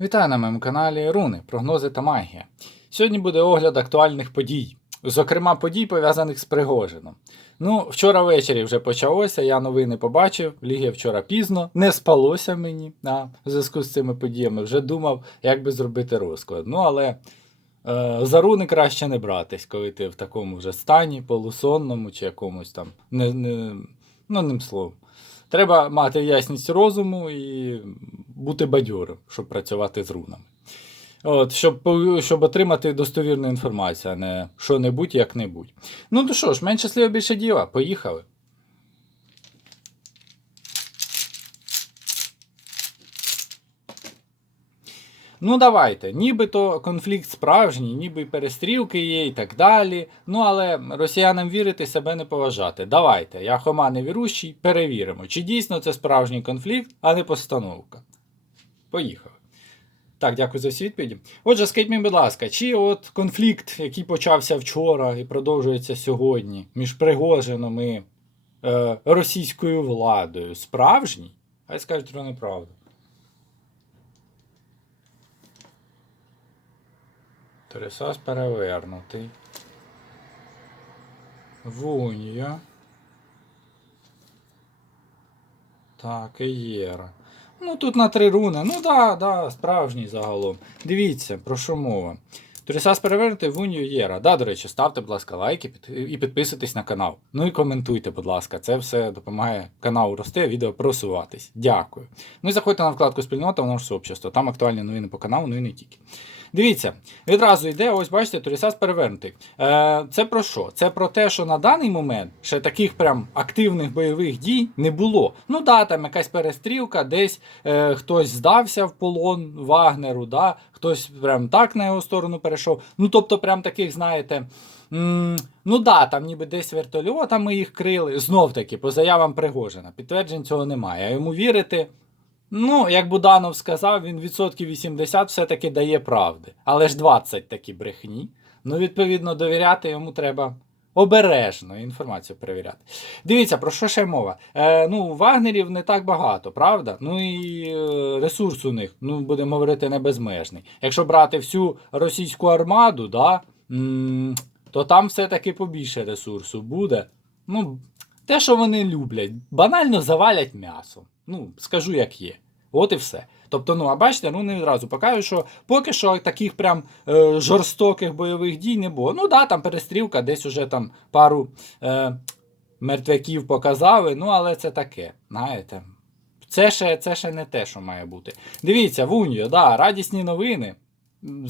Вітаю на моєму каналі Руни, прогнози та магія. Сьогодні буде огляд актуальних подій, зокрема подій, пов'язаних з Пригожином. Ну, вчора ввечері вже почалося, я новини побачив, ліги вчора пізно, не спалося мені а, в зв'язку з цими подіями. Вже думав, як би зробити розклад. Ну, але е, за руни краще не братись, коли ти в такому вже стані, полусонному чи якомусь там, не, не, ну, ним словом. Треба мати ясність розуму і бути бадьорим, щоб працювати з рунами. От, щоб, щоб отримати достовірну інформацію, а не що-небудь як-небудь. Ну то що ж, менше слів більше діла. Поїхали. Ну, давайте. Нібито конфлікт справжній, ніби перестрілки є і так далі. Ну, але росіянам вірити себе не поважати. Давайте, я Хома невірущий, перевіримо, чи дійсно це справжній конфлікт, а не постановка. Поїхали. Так, дякую за всі відповіді. Отже, скажіть мені, будь ласка, чи от конфлікт, який почався вчора і продовжується сьогодні між Пригожином е, російською владою, справжній? Хай скажуть про неправду. Тересас перевернутий. Вунья. Так, і Єра. Ну тут на три руни. Ну да, да, справжній загалом. Дивіться, про що мова. Турісас перевернути Вунью Єра. Да, до речі, ставте, будь ласка, лайки і підписуйтесь на канал. Ну і коментуйте, будь ласка. Це все допомагає каналу рости, відео просуватись. Дякую. Ну і заходьте на вкладку спільнота воно ж сообщество. Там актуальні новини по каналу, ну і не тільки. Дивіться, відразу йде, ось бачите, Турісас перевернутий. Е, це про що? Це про те, що на даний момент ще таких прям активних бойових дій не було. Ну да, там якась перестрілка, десь е, хтось здався в полон Вагнеру, да, хтось прям так на його сторону перейшов. Ну тобто, прям таких, знаєте. м, Ну да, там ніби десь вертольотами їх крили. Знов таки, по заявам Пригожина. Підтверджень цього немає. Йому вірити. Ну, як Буданов сказав, він відсотків 80 все-таки дає правди. Але ж 20 такі брехні. Ну, відповідно, довіряти йому треба обережно інформацію перевіряти. Дивіться, про що ще мова? Е, ну, вагнерів не так багато, правда? Ну і е, ресурс у них, ну, будемо говорити, не безмежний. Якщо брати всю російську армаду, да, то там все-таки побільше ресурсу буде. Ну, те, що вони люблять, банально завалять м'ясом. Ну, скажу як є. От і все. Тобто, ну, а бачите, ну не відразу покажу, що поки що таких прям е, жорстоких бойових дій не було. Ну да, там перестрілка, десь уже там пару е, мертвяків показали, ну але це таке, знаєте. Це ще, це ще не те, що має бути. Дивіться, Вуньо, да, радісні новини.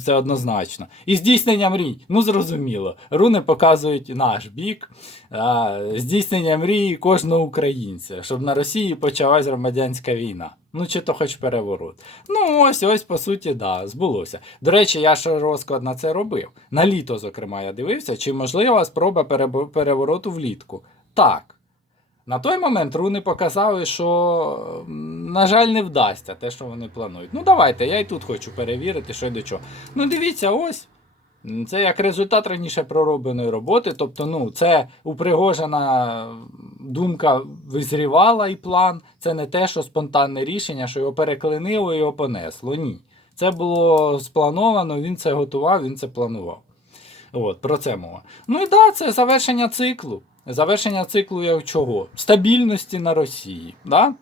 Це однозначно. І здійснення мрій. Ну, зрозуміло. Руни показують наш бік. А, здійснення мрії кожного українця, щоб на Росії почалась громадянська війна. Ну, чи то хоч переворот. Ну, ось, ось, по суті, да, збулося. До речі, я ще розклад на це робив. На літо, зокрема, я дивився, чи можлива спроба перевороту влітку. Так. На той момент руни показали, що, на жаль, не вдасться те, що вони планують. Ну, давайте, я і тут хочу перевірити, що й до чого. Ну, дивіться, ось. Це як результат раніше проробленої роботи. Тобто, ну, це у Пригожина думка визрівала і план. Це не те, що спонтанне рішення, що його переклинило і його понесло. Ні. Це було сплановано, він це готував, він це планував. От, про це мова. Ну і да, це завершення циклу. Завершення циклу як чого? Стабільності на Росії. Да?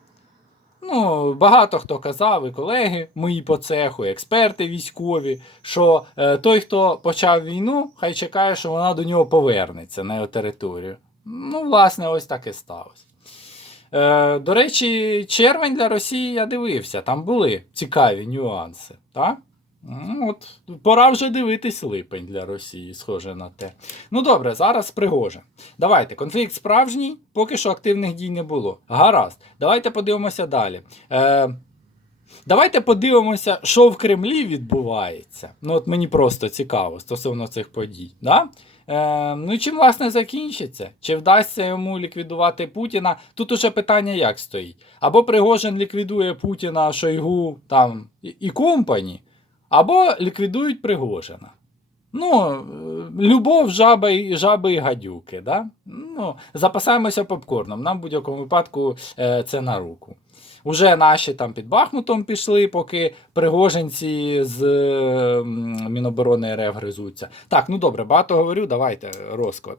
Ну, багато хто казав, і колеги мої по цеху, експерти військові, що е, той, хто почав війну, хай чекає, що вона до нього повернеться на його територію. Ну, власне, ось так і сталося. Е, до речі, червень для Росії я дивився, там були цікаві нюанси. Так? Ну, От, пора вже дивитись липень для Росії, схоже на те. Ну добре, зараз Пригожин. Давайте, конфлікт справжній, поки що активних дій не було. Гаразд. Давайте подивимося далі. Е, давайте подивимося, що в Кремлі відбувається. Ну, от мені просто цікаво стосовно цих подій. Да? Е, ну чим власне закінчиться? Чи вдасться йому ліквідувати Путіна? Тут уже питання як стоїть. Або Пригожин ліквідує Путіна, Шойгу там, і, і компані, або ліквідують Пригожина. Ну, е, любов, жаба і, жаби і гадюки. Да? Ну, запасаємося попкорном. Нам в будь-якому випадку е, це на руку. Уже наші там під Бахмутом пішли, поки пригожинці з е, Міноборони РФ гризуться. Так, ну добре, багато говорю, давайте розклад.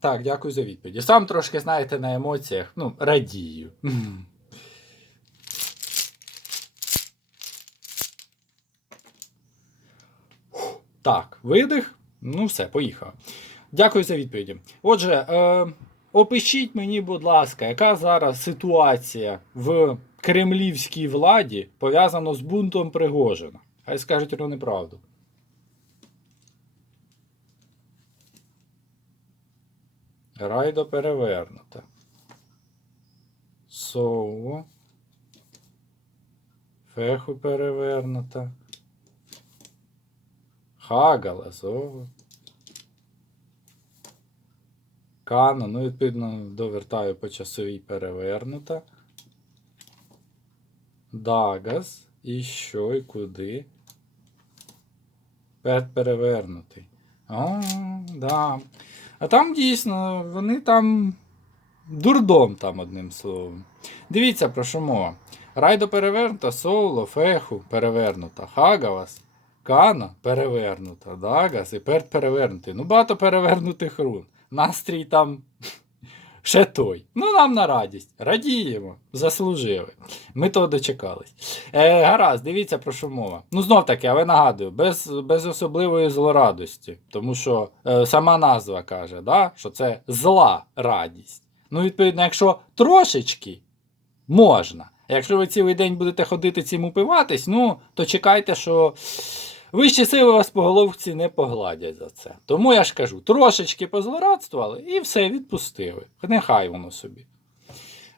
Так, дякую за відповіді. Сам трошки, знаєте, на емоціях, ну, радію. Так, видих. Ну, все, поїхав. Дякую за відповіді. Отже, е, опишіть мені, будь ласка, яка зараз ситуація в кремлівській владі пов'язана з бунтом Пригожина? Хай скажуть вони правду. Райдо перевернута. Сово. Феху перевернута. Хагала, Сово. Кано, ну, відповідно, довертаю по часовій перевернута. Дагас. І що, і куди? Перед перевернутий. О, да. А там дійсно, вони там. Дурдом там, одним словом. Дивіться, про що мова. Райдо перевернута, Соло, Феху перевернута, Хагавас, Кана перевернута, Дагас і Перт перевернутий. Ну, багато перевернутих рун. Настрій там ще той. Ну, нам на радість. Радіємо. Заслужили. Ми того дочекались. Е, гаразд, дивіться про що мова. Ну, знов таки, але нагадую, без, без особливої злорадості. Тому що е, сама назва каже, да, що це зла радість. Ну, відповідно, якщо трошечки можна. Якщо ви цілий день будете ходити цим упиватись, ну, то чекайте, що вищі сили вас по головці не погладять за це. Тому я ж кажу, трошечки позлорадствували і все відпустили. Нехай воно собі.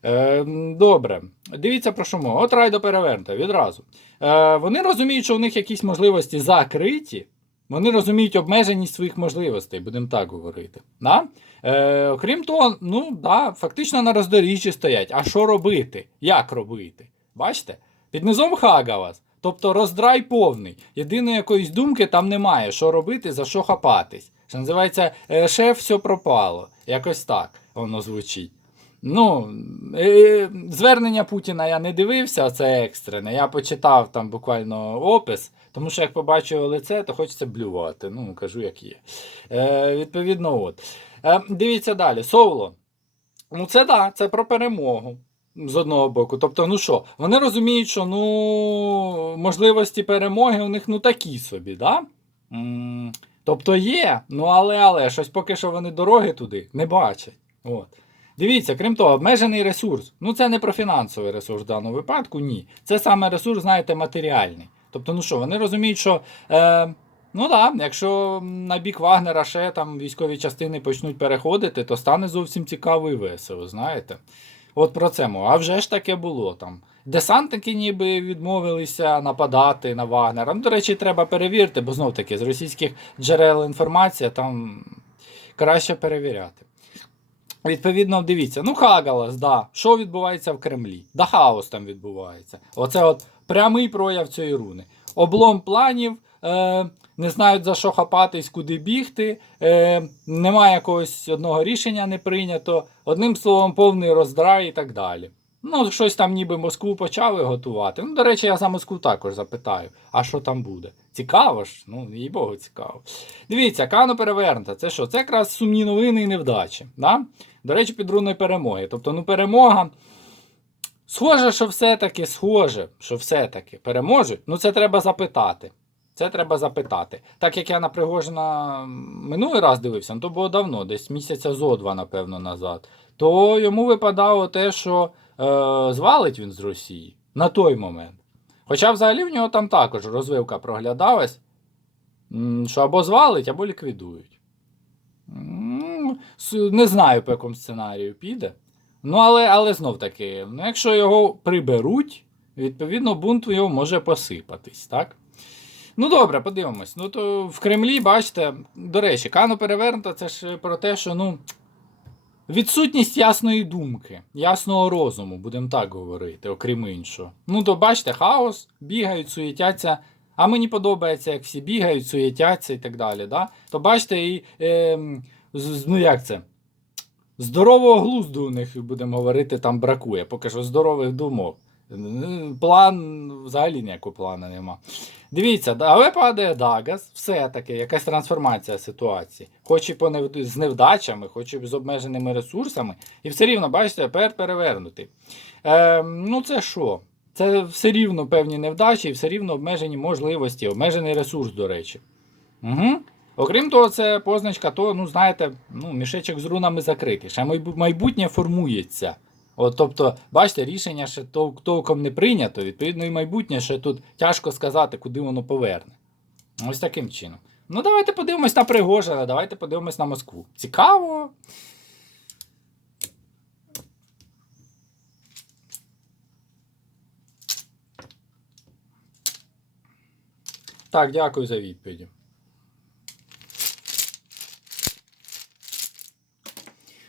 Е, добре, дивіться про що мова. От райдо перевернута відразу. Е, вони розуміють, що у них якісь можливості закриті. Вони розуміють обмеженість своїх можливостей, будемо так говорити. Да? Е, окрім того, ну да, фактично на роздоріжжі стоять. А що робити? Як робити? Бачите? Під низом Хагавас. Тобто роздрай повний. Єдиної якоїсь думки там немає, що робити, за що хапатись. Що називається е, шеф, все пропало. Якось так воно звучить. Ну, е, звернення Путіна я не дивився, це екстрене. Я почитав там буквально опис, тому що як побачив лице, то хочеться блювати. Ну, кажу, як є. Е, відповідно, от. Е, дивіться далі. Соло. Ну, це да, це про перемогу. З одного боку. Тобто, ну що, вони розуміють, що ну, можливості перемоги у них ну такі собі, да? Тобто є, ну але але щось поки що вони дороги туди не бачать. От. Дивіться, крім того, обмежений ресурс. Ну це не про фінансовий ресурс в даному випадку, ні. Це саме ресурс, знаєте, матеріальний. Тобто, ну що, вони розуміють, що. Е, Ну да, якщо на бік Вагнера ще там військові частини почнуть переходити, то стане зовсім цікаво і весело, знаєте. От про це мова. А вже ж таке було там. Десантники ніби відмовилися нападати на Вагнера. Ну, до речі, треба перевірити, бо знов таки з російських джерел інформація там краще перевіряти. Відповідно, дивіться, ну Хагалас, да. Що відбувається в Кремлі? Да хаос там відбувається. Оце от прямий прояв цієї руни. Облом планів, не знають за що хапатись, куди бігти, е, немає якогось одного рішення не прийнято. Одним словом, повний роздрай і так далі. Ну, щось там ніби Москву почали готувати. Ну, до речі, я за Москву також запитаю, а що там буде? Цікаво ж? Ну, їй Богу, цікаво. Дивіться, Кано перевернута. Це що? Це якраз сумні новини і невдачі. Да? До речі, під руною перемоги. Тобто, ну, перемога. Схоже, що все-таки, схоже, що все-таки переможуть. Ну, це треба запитати. Це треба запитати. Так як я на Пригожина минулий раз дивився, ну, то було давно, десь місяця зо два, напевно, назад, то йому випадало те, що е, звалить він з Росії на той момент. Хоча взагалі в нього там також розвивка проглядалась, що або звалить, або ліквідують. Не знаю, по якому сценарію піде. Ну, але, але знов таки, ну, якщо його приберуть, відповідно, бунт його може посипатись, так? Ну добре, подивимось. Ну то в Кремлі, бачите, до речі, Кано перевернуто, це ж про те, що ну. Відсутність ясної думки, ясного розуму, будемо так говорити, окрім іншого. Ну, то бачите, хаос, бігають, суєтяться, а мені подобається, як всі бігають, суєтяться і так далі. Да? То бачите, і, е, ну як це? Здорового глузду у них, будемо говорити, там бракує. Поки що здорових думок. План взагалі ніякого плану нема. Дивіться, але падає Дагас, все-таки якась трансформація ситуації. Хоч і з невдачами, хоч і з обмеженими ресурсами, і все рівно, бачите, тепер перевернутий. Е, ну це що? Це все рівно певні невдачі і все рівно обмежені можливості, обмежений ресурс, до речі. Угу. Окрім того, це позначка, то, ну, знаєте, ну, мішечок з рунами закритий. Ще майбутнє формується. От, тобто, бачите, рішення ще тол- толком не прийнято, відповідно, і майбутнє ще тут тяжко сказати, куди воно поверне. Ось таким чином. Ну, давайте подивимось на Пригожина, давайте подивимось на Москву. Цікаво. Так, дякую за відповіді.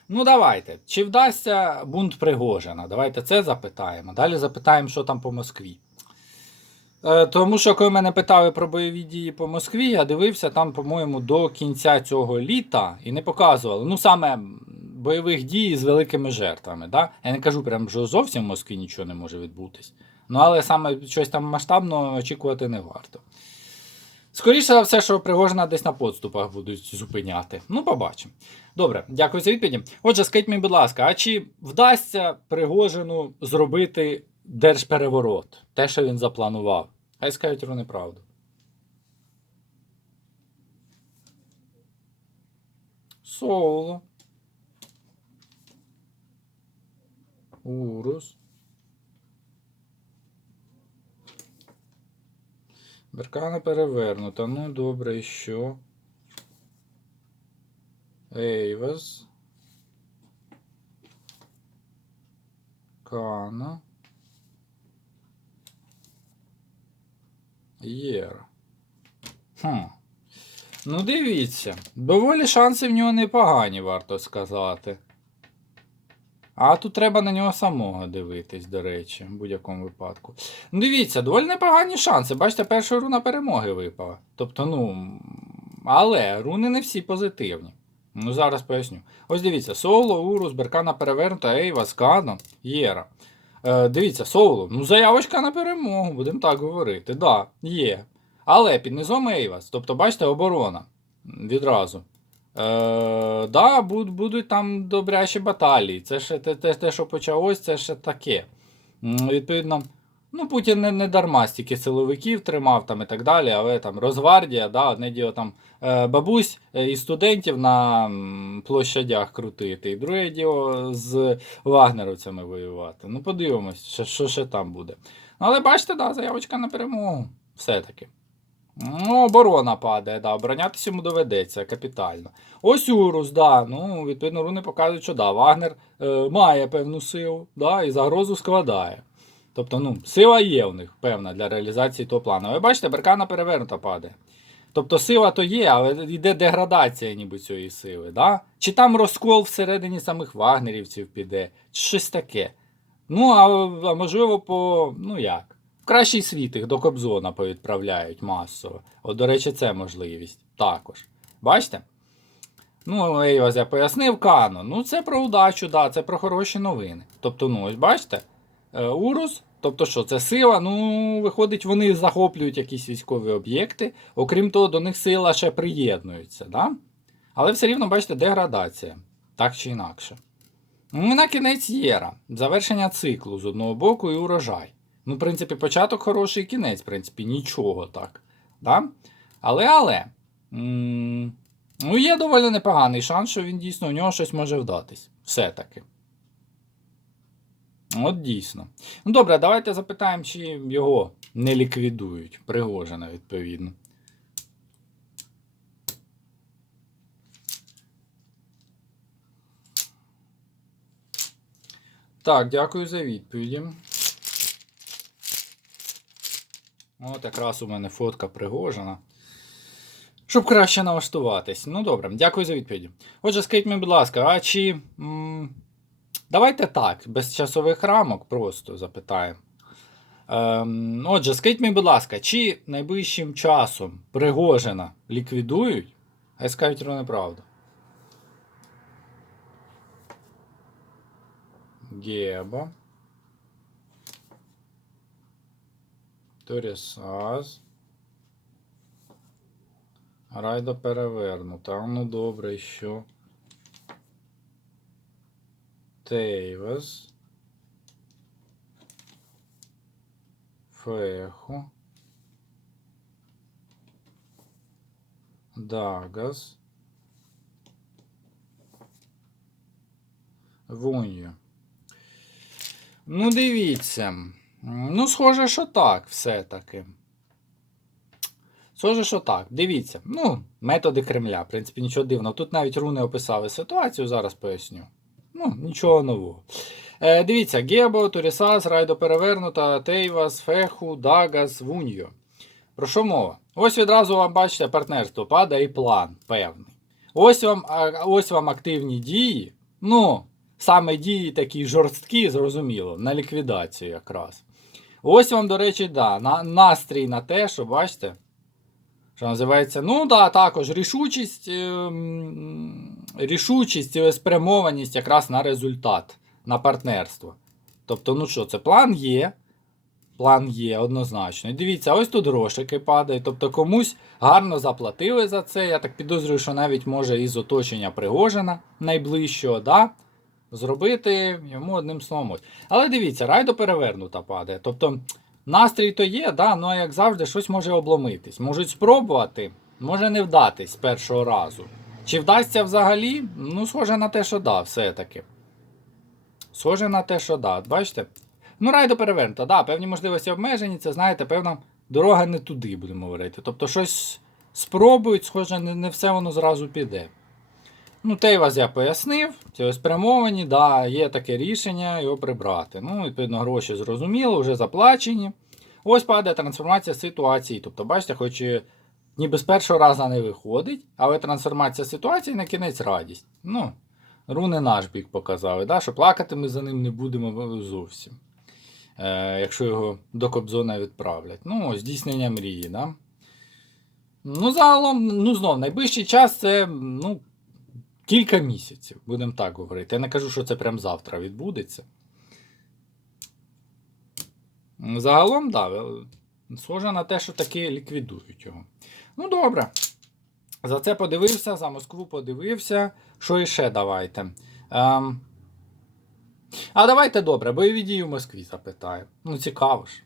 Ну, давайте. Чи вдасться бунт Пригожина? Давайте це запитаємо. Далі запитаємо, що там по Москві. Е, тому що, коли мене питали про бойові дії по Москві, я дивився там, по-моєму, до кінця цього літа і не показували. Ну, саме бойових дій з великими жертвами. Да? Я не кажу, прям, що зовсім в Москві нічого не може відбутись. Ну, але саме щось там масштабно очікувати не варто. Скоріше за все, що Пригожина десь на подступах будуть зупиняти. Ну, побачимо. Добре, дякую за відповіді. Отже, скажіть мені, будь ласка, а чи вдасться Пригожину зробити держпереворот? Те, що він запланував? Хай скажуть вони правду. Соло. Урус. Беркана перевернута. Ну, добре, і що? Ейвас. Кана. Єра. Хм. Ну, дивіться. Доволі шанси в нього непогані, варто сказати. А тут треба на нього самого дивитись, до речі, в будь-якому випадку. Ну, дивіться, доволі непогані шанси. Бачите, перша руна перемоги випала. Тобто, ну. Але руни не всі позитивні. Ну, зараз поясню. Ось дивіться, Соло, Урус, Беркана перевернута, Ейва, Скано, Єра. Е, дивіться, Соло, ну заявочка на перемогу, будемо так говорити. Да, є. Але під низом Ейвас, тобто, бачите, оборона. Відразу. Е, да, буд- будуть там добрячі баталії. Це ще те, те, те, що почалось, це ще таке. Відповідно, ну, Путін не, не дарма стільки силовиків тримав там і так далі, але там Розвардія, да, одне діло там е, бабусь е, і студентів на площадях крутити, і друге діло з вагнеровцями воювати. Ну, подивимось, що, що ще там буде. Ну, але бачите, да, заявочка на перемогу. Все-таки. Ну, оборона падає, да, оборонятися йому доведеться капітально. Ось Урус, да, ну, відповідно, руни показують, що да, Вагнер е, має певну силу, да, і загрозу складає. Тобто, ну, сила є в них певна для реалізації того плану. Ви бачите, беркана перевернута падає. Тобто сила то є, але йде деградація ніби цієї сили. Да? Чи там розкол всередині самих вагнерівців піде, чи щось таке. Ну, а, а можливо, по. ну як? Кращий світ їх до Кобзона повідправляють масово. От, до речі, це можливість також. Бачите? Ну, я пояснив Кано. Ну, це про удачу, да, це про хороші новини. Тобто, ну, ось бачите, е, Урус, тобто що, це сила, ну, виходить, вони захоплюють якісь військові об'єкти. Окрім того, до них сила ще приєднується, да? Але все рівно, бачите, деградація. Так чи інакше. Ну, і на кінець Єра. Завершення циклу з одного боку і урожай. Ну, в принципі, початок хороший, кінець, в принципі, нічого так. Да? Але, але. м, Ну, є доволі непоганий шанс, що він дійсно у нього щось може вдатись. Все-таки. От дійсно. Ну добре, давайте запитаємо, чи його не ліквідують. Пригожина, відповідно. Так, дякую за відповіді. От якраз у мене фотка Пригожина. Щоб краще налаштуватись. Ну добре, дякую за відповіді. Отже, скажіть мені, будь ласка, а чи. М- давайте так, без часових рамок просто запитаємо. Ем, отже, скажіть мені, будь ласка, чи найближчим часом Пригожина ліквідують? Хай скажуть про неправду. Геба. Торісас. Райдо перевернута. Ну добре, що. Тейвес. Фехо. Дагас. Вунью. Ну, дивіться. Ну, схоже, що так, все-таки. Схоже, що так. Дивіться. Ну, методи Кремля. В принципі, нічого дивного. Тут навіть руни описали ситуацію, зараз поясню. Ну, нічого нового. Е, дивіться, Гебо, Турісас, Райдо Перевернута, Тейвас, Феху, Дагас, Вуньо. Про що мова? Ось відразу вам бачите, партнерство падає і план певний. Ось вам, ось вам активні дії. Ну, саме дії такі жорсткі, зрозуміло, на ліквідацію якраз. Ось вам, до речі, да, на, настрій на те, що бачите. Що називається, ну да, також рішучість, ем, рішучість, і спрямованість якраз на результат, на партнерство. Тобто, ну що, це план є. План є однозначно. І дивіться, ось тут грошики падають. Тобто комусь гарно заплатили за це. Я так підозрюю, що навіть може із оточення Пригожина найближчого, да? Зробити йому одним словом. Але дивіться, райдо перевернута падає. Тобто настрій то є, да? ну як завжди, щось може обломитись. Можуть спробувати, може не вдатись першого разу. Чи вдасться взагалі? Ну, схоже на те, що да, все-таки. Схоже на те, що да. Бачите? Ну, райдо перевернуто, да, певні можливості обмежені, це, знаєте, певна дорога не туди, будемо говорити. Тобто щось спробують, схоже, не все воно зразу піде. Ну, Тейвас я пояснив, цілеспрямовані, да, є таке рішення його прибрати. Ну, відповідно, гроші зрозуміло, вже заплачені. Ось падає трансформація ситуації. Тобто, бачите, хоч і ніби з першого разу не виходить, але трансформація ситуації на кінець радість. Ну, руни наш бік показали, да, що плакати ми за ним не будемо зовсім. Е, якщо його до Кобзона відправлять. Ну, здійснення мрії, да. Ну, загалом, ну знов, найближчий час це ну, кілька місяців, будемо так говорити. Я не кажу, що це прям завтра відбудеться. Загалом, так, да, схоже на те, що таки ліквідують його. Ну, добре. За це подивився, за Москву подивився. Що іще давайте? Ем... А давайте добре, бойові дії в Москві запитаю. Ну, цікаво ж.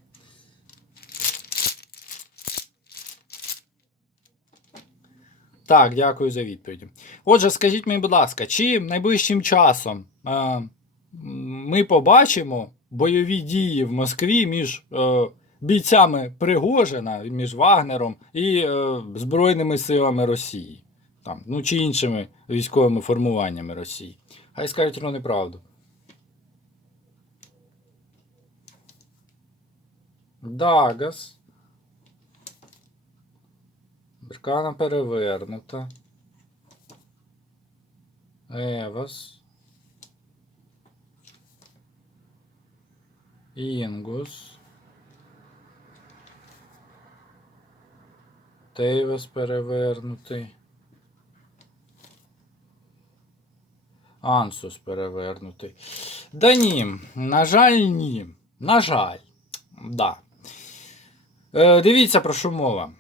Так, дякую за відповіді. Отже, скажіть мені, будь ласка, чи найближчим часом е, ми побачимо бойові дії в Москві між е, бійцями Пригожина, між Вагнером і е, Збройними силами Росії? Там, ну, чи іншими військовими формуваннями Росії? Хай скажуть ну, неправду. Дагас. Беркана перевернута. Евас. Інгус. Тейвес перевернутий. Ансус перевернутий. Да ні, на жаль, ні. На жаль. Да. Е, дивіться, про що мова.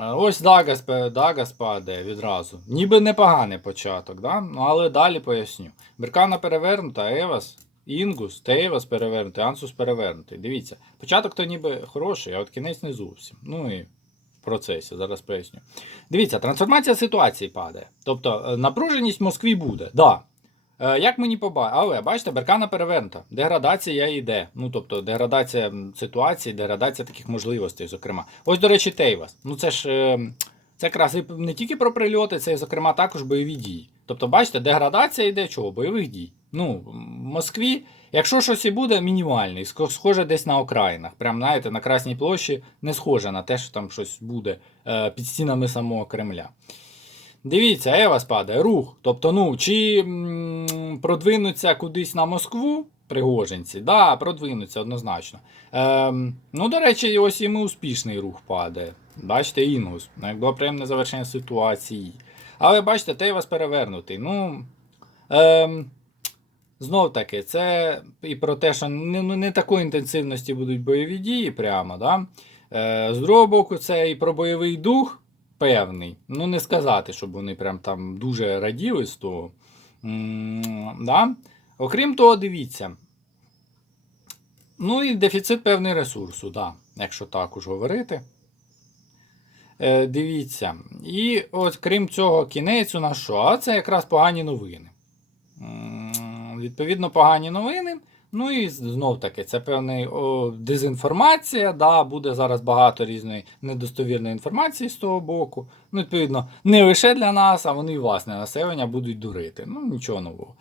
Е, Ось Дагас, Дагас падає відразу. Ніби непоганий початок, да? ну, але далі поясню. Беркана перевернута, Евас, Інгус, Тейвас перевернутий, Ансус перевернутий. Дивіться, початок то ніби хороший, а от кінець не зовсім. Ну і в процесі, зараз поясню. Дивіться, трансформація ситуації падає. Тобто е, напруженість в Москві буде. Да. Е, Як мені побачити? Але бачите, беркана перевернута. Деградація йде. Ну, тобто, деградація ситуації, деградація таких можливостей, зокрема. Ось, до речі, Тейвас. Ну це ж е, це якраз не тільки про прильоти, це, зокрема, також бойові дії. Тобто, бачите, деградація йде чого? Бойових дій. Ну, в Москві, якщо щось і буде, мінімальний, схо- схоже десь на окраїнах. Прям, знаєте, на Красній площі не схоже на те, що там щось буде е, під стінами самого Кремля. Дивіться, Ева спадає, рух. Тобто, ну, чи м, продвинуться кудись на Москву пригожинці? Да, продвинуться однозначно. Ем, ну, до речі, ось і успішний рух падає. Бачите, Інгус. Ну, як було приємне завершення ситуації. Але бачите, Тейвас перевернутий. Ну, ем, знов таки, це і про те, що не, ну, не такої інтенсивності будуть бойові дії прямо. Да? Е, з другого боку, це і про бойовий дух певний. Ну, не сказати, щоб вони прям там дуже раділи з того. М, да? Окрім того, дивіться. Ну і дефіцит певний ресурсу, да, якщо так уж говорити. Е, дивіться. І от крім цього, кінець у нас що? А це якраз погані новини. М, Відповідно, погані новини. Ну і знов таки, це певна дезінформація. Да, буде зараз багато різної недостовірної інформації з того боку. Ну, відповідно, не лише для нас, а вони і власне населення будуть дурити. Ну, нічого нового.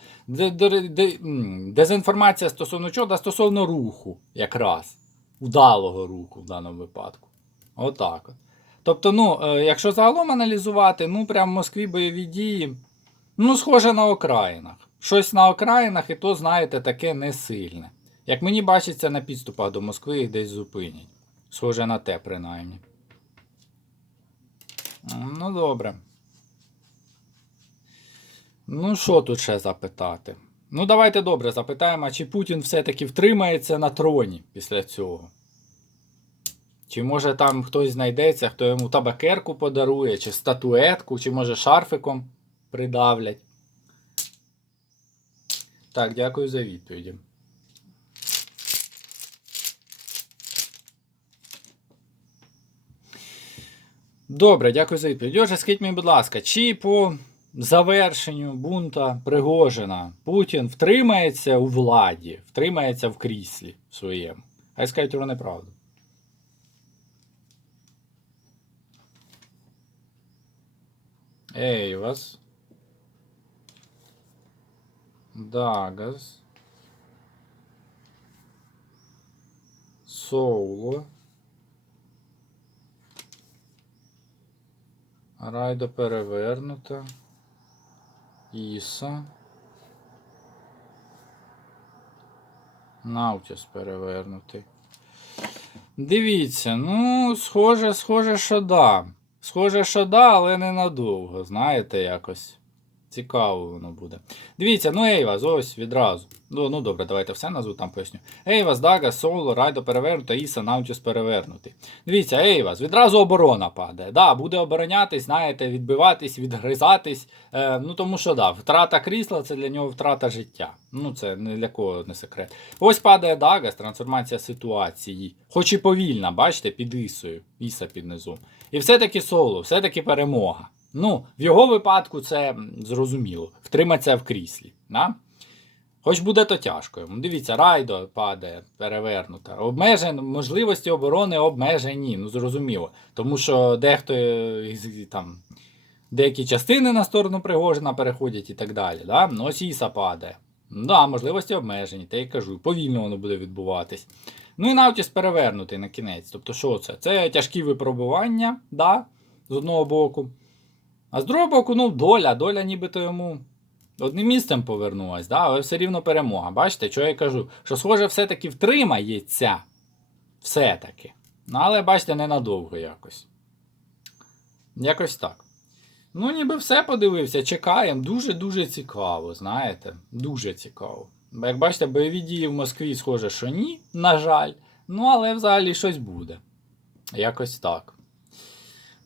Дезінформація стосовно чого? Да, стосовно руху, якраз. Удалого руху в даному випадку. Отак от. Тобто, ну, е, якщо загалом аналізувати, ну прям в Москві бойові дії, ну, схоже на окраїнах. Щось на окраїнах, і то, знаєте, таке не сильне. Як мені бачиться на підступах до Москви їх десь зупинять. Схоже на те, принаймні. Ну, добре. Ну, що тут ще запитати? Ну, давайте добре запитаємо, а чи Путін все-таки втримається на троні після цього? Чи може там хтось знайдеться, хто йому табакерку подарує, чи статуетку, чи може шарфиком придавлять? Так, дякую за відповіді. Добре, дякую за відповідь. Отже, скажіть мені, будь ласка, чи по завершенню бунта Пригожина Путін втримається у владі, втримається в кріслі своєму? Хай скажуть про неправду. Ейвас. Дагас. Соуло. Райдо перевернута. Іса. Наутіс перевернутий. Дивіться, ну, схоже, схоже, що да. Схоже, що да, але ненадовго, знаєте, якось. Цікаво воно буде. Дивіться, ну Ейвас, ось відразу. Ну, ну добре, давайте все назву там поясню. Ейвас, Дага, Соло, Райдо перевернуто, Іса, Наутіс перевернутий. Дивіться, Ейвас, відразу оборона падає. Да, буде оборонятись, знаєте, відбиватись, відгризатись. Е, ну тому що да, втрата крісла це для нього втрата життя. Ну це не для кого не секрет. Ось падає Дагас, трансформація ситуації. Хоч і повільна, бачите, під Ісою, Іса під низом. І все-таки соло, все-таки перемога. Ну, в його випадку це зрозуміло. Втриматися в кріслі. Да? Хоч буде то тяжко йому. Дивіться, райдо падає, перевернута. Обмежен, можливості оборони обмежені, ну зрозуміло. Тому що дехто там, деякі частини на сторону Пригожина переходять і так далі. Да? Ну, ось Іса падає. Да, можливості обмежені, те й кажу. Повільно воно буде відбуватись. Ну і Наутіс перевернутий на кінець. Тобто, що це? Це тяжкі випробування, да? з одного боку. А з другого боку, ну, доля, доля нібито йому одним місцем повернулась, да? але все рівно перемога. Бачите, що я кажу? Що схоже, все-таки втримається. Все-таки. Ну, але бачите, ненадовго якось. Якось так. Ну, ніби все подивився, чекаємо. Дуже-дуже цікаво, знаєте. Дуже цікаво. Бо Як бачите, бойові дії в Москві схоже, що ні, на жаль. Ну, але взагалі щось буде. Якось так.